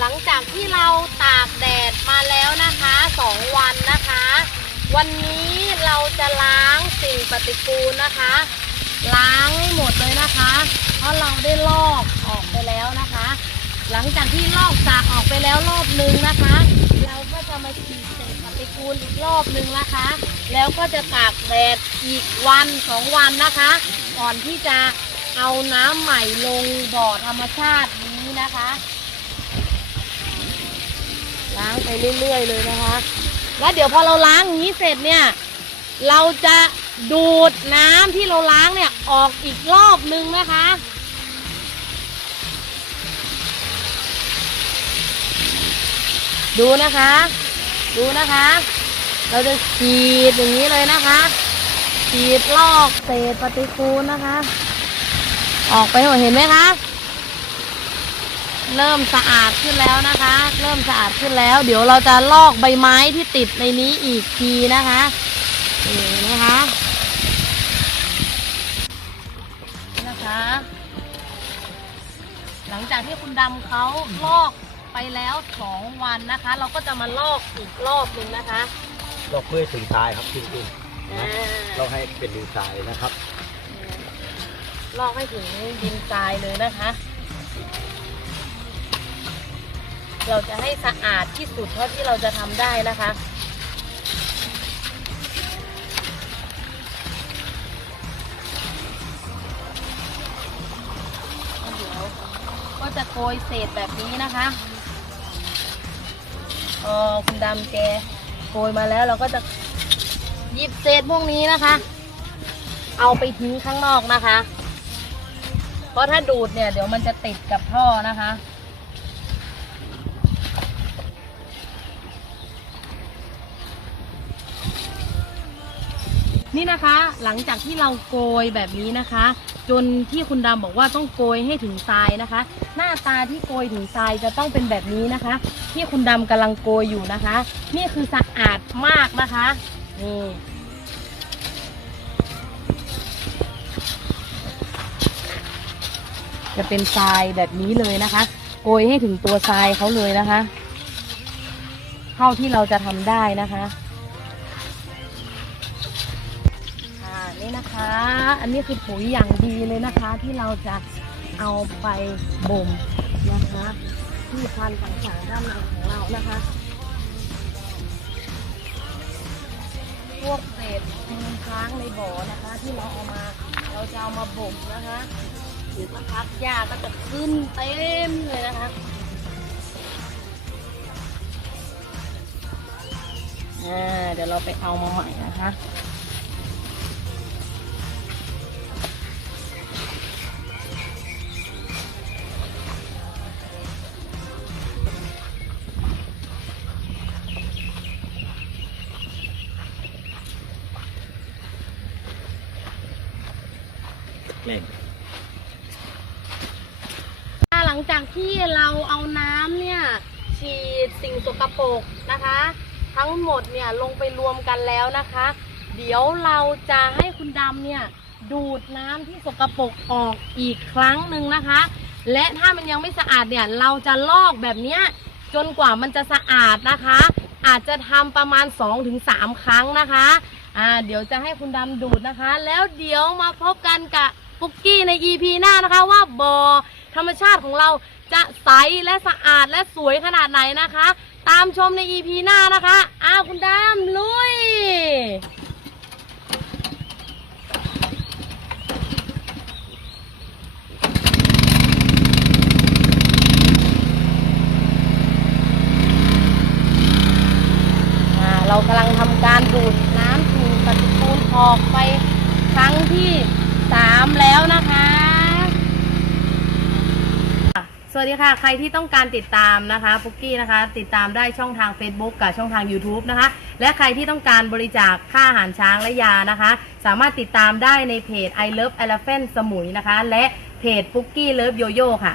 หลังจากที่เราตากแดดมาแล้วนะคะสองวันนะคะ วันนี้เราจะล้างสิ่งปฏิกูลนะคะ ล้างให้หมดเลยนะคะ เพราะเราได้ลอกออกไปแล้วนะคะ หลังจากที่ลอกสากออกไปแล้วรอบนึงนะคะ เราก็จะมาฉีดเศษปฏิกูลอีกรอบนึงนะคะ แล้วก็จะตากแดดอีกวันสองวันนะคะ ก่อนที่จะเอาน้ำใหม่ลงบ่อธรรมชาตินี้นะคะ ล้างไปเรื่อยๆเลยนะคะ แล้วเดี๋ยวพอเราล้างอย่างนี้เสร็จเนี่ย เราจะดูดน้ำที่เราล้างเนี่ยออกอีกรอบนึงนะคะ ดูนะคะ ดูนะคะ เราจะฉีดอย่างนี้เลยนะคะฉีดลอกเศษปฏิกูลนะคะ ออกไปหมดเห็นไหมคะ เริ่มสะอาดขึ้นแล้วนะคะ เริ่มสะอาดขึ้นแล้ว เดี๋ยวเราจะลอกใบไม้ที่ติดในนี้อีกทีนะคะนี่นะคะนี่นะคะ หลังจากที่คุณดำเขาลอกไปแล้วสองวันนะคะ เราก็จะมาลอกอีกรอบหนึ่งนะคะเราเพื่อถึงทรายครับจริงๆอ่านะเราให้เป็นดินทรายนะครับ ลอกให้ถึงดินทรายเลยนะคะ เราจะให้สะอาดที่สุดเท่าที่เราจะทำได้นะคะ เดี๋ยวก็จะโกยเศษแบบนี้นะคะพอคุณดำแกโกยมาแล้วเราก็จะหยิบเศษพวกนี้นะคะ เอาไปทิ้งข้างนอกนะคะ เพราะถ้าดูดเนี่ยเดี๋ยวมันจะติดกับท่อนะคะ นี่นะคะ หลังจากที่เราโกยแบบนี้นะคะ จนที่คุณดำบอกว่าต้องโกยให้ถึงทรายนะคะ หน้าตาที่โกยถึงทรายจะต้องเป็นแบบนี้นะคะ ที่คุณดำกำลังโกยอยู่นะคะ นี่คือสะอาดมากนะคะนี่จะเป็นทรายแบบนี้เลยนะคะ โกยให้ถึงตัวทรายเขาเลยนะคะ เท่าที่เราจะทำได้นะคะ นี่นะคะ อันนี้คือปุ๋ยอย่างดีเลยนะคะ ที่เราจะเอาไปบ่มนะคะที่พันธุ์ต่างๆด้านในของเรานะคะ พวกเศษมูลค้างในบ่อนะคะ ที่เราเอามาเราจะเอามาบ่มนะคะถึงสักพักหญ้าก็จะขึ้นเต็มเลยนะคะเดี๋ยวเราไปเอามาใหม่นะคะ แหล่งหลังจากที่เราเอาน้ำเนี่ยฉีดสิ่งสกปรกนะคะ ทั้งหมดเนี่ยลงไปรวมกันแล้วนะคะ เดี๋ยวเราจะให้คุณดำเนี่ยดูดน้ำที่สกปรกออกอีกครั้งหนึ่งนะคะ และถ้ามันยังไม่สะอาดเนี่ยเราจะลอกแบบเนี้ยจนกว่ามันจะสะอาดนะคะ อาจจะทำประมาณ 2-3 ครั้งนะคะ อ่าเดี๋ยวจะให้คุณดำดูดนะคะ แล้วเดี๋ยวมาพบกันกับปุกกี้ใน EP หน้านะคะว่าบอ่อธรรมชาติของเราจะใสและสะอาดและสวยขนาดไหนนะคะ ตามชมใน EP หน้านะคะ อ้าวคุณดำลุย อ่าเรากำลังทำการดูดน้ำ ปฏิกูลออกไปครั้งที่สามแล้วนะคะ สวัสดีค่ะ ใครที่ต้องการติดตามนะคะปุกกี้นะคะ ติดตามได้ช่องทาง Facebook กับช่องทาง YouTube นะคะ และใครที่ต้องการบริจาคค่าอาหารช้างและยานะคะ สามารถติดตามได้ในเพจ I Love Elephant สมุยนะคะ และเพจปุกกี้เลิฟโยโย่ค่ะ